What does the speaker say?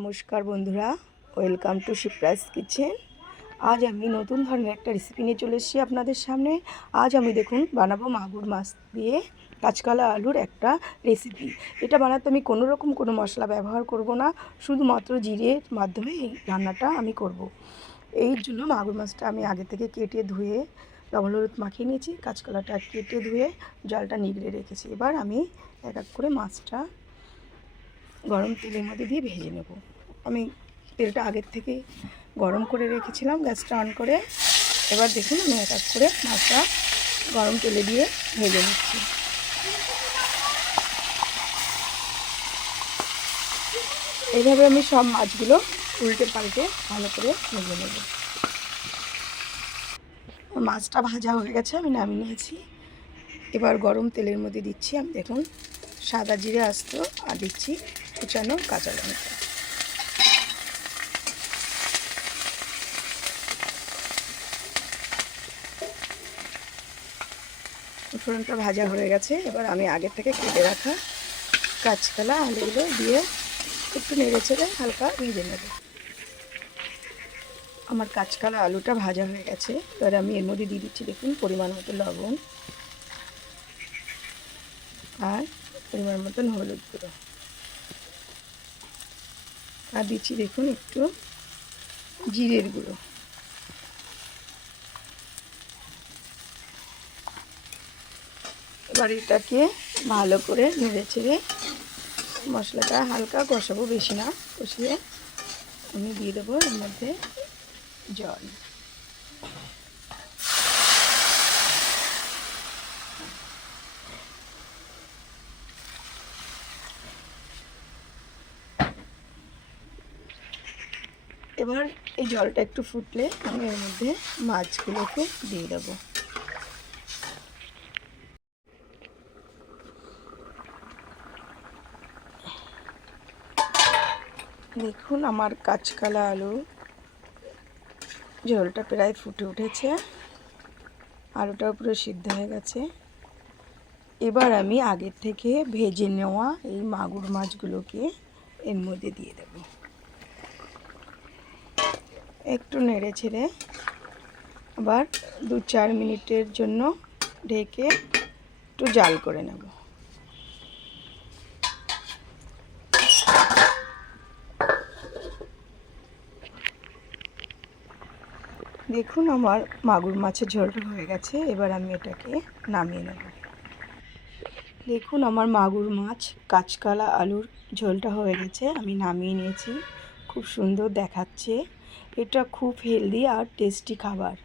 নমস্কার বন্ধুরা, welcome to শিপ্রাইস kitchen. আজ আমি নতুন ধরনের একটা রেসিপি নিয়ে চলে এসেছি আপনাদের সামনে। আজ আমি দেখুন, বানাবো মাগুর মাছ দিয়ে কাঁচকলা আলুর একটা রেসিপি এটা বানাতে আমি কোনো রকম কোনো মশলা ব্যবহার করব না, শুধুমাত্র জিরের মাধ্যমে এই রান্নাটা আমি করব। এই জন্য মাগুর মাছটা আমি আগে থেকে কেটে ধুয়ে লবণ হলুদ মাখিয়ে নিয়েছি, কাঁচকলাটা কেটে ধুয়ে জলটা নিগড়ে রেখেছি। এবার আমি এক এক করে মাছটা গরম তেলের মধ্যে দিয়ে ভেজে নেব। আমি তেলটা আগের থেকে গরম করে রেখেছিলাম, গ্যাসটা অন করে। এবার দেখুন আমি এক এক করে মাছটা গরম তেলে দিয়ে ভেজে নিচ্ছি। এইভাবে আমি সব মাছগুলো উল্টে পাল্টে ভালো করে ভেজে নেব। মাছটা ভাজা হয়ে গেছে, আমি নামিয়ে নিয়েছি। এবার গরম তেলের মধ্যে দিচ্ছি, আমি দেখুন সাদা জিরে আস্ত আর দিচ্ছি কুচানো কাঁচা লঙ্কা। ফোড়নটা ভাজা হয়ে গেছে, এবার আমি আগের থেকে কেটে রাখা কাঁচকলা, আলুগুলো দিয়ে একটু নেড়ে ছেড়ে হালকা ভেজে নেব। আমার কাঁচকলা, আলুটা ভাজা হয়ে গেছে, এবার আমি এর মধ্যে দিয়ে দিচ্ছি দেখুন পরিমাণ মতো লবণ আর পরিমাণ মতন হলুদ গুঁড়ো। আর দিচ্ছি দেখুন একটু জিরের গুঁড়ো। এবার এটাকে ভালো করে নেড়ে ছেড়ে মশলাটা হালকা কষাবো, বেশি না, কষিয়ে আমি দিয়ে দেবো এর মধ্যে জল। এবার এই জলটা একটু ফুটলে আমি এর মধ্যে মাছগুলোকে দিয়ে দেবো। দেখুন আমার কাঁচকলা আলু। ঝোলটা প্রায় ফুটে উঠেছে। আলুটাও পুরো সিদ্ধ হয়ে গেছে। এবার আমি আগের থেকে ভেজে নেওয়া এই মাগুর মাছগুলোকে এর মধ্যে দিয়ে দেব। একটু নেড়ে ছেড়ে আবার দু চার মিনিটের জন্য ঢেকে একটু জাল করে নেব। দেখুন আমার মাগুর মাছের ঝোলটা হয়ে গেছে, এবার আমি এটাকে নামিয়ে নেব। দেখুন আমার মাগুর মাছ কাঁচকলা আলুর ঝোলটা হয়ে গেছে, আমি নামিয়ে নিয়েছি, খুব সুন্দর দেখাচ্ছে। এটা খুব হেলদি আর টেস্টি খাবার।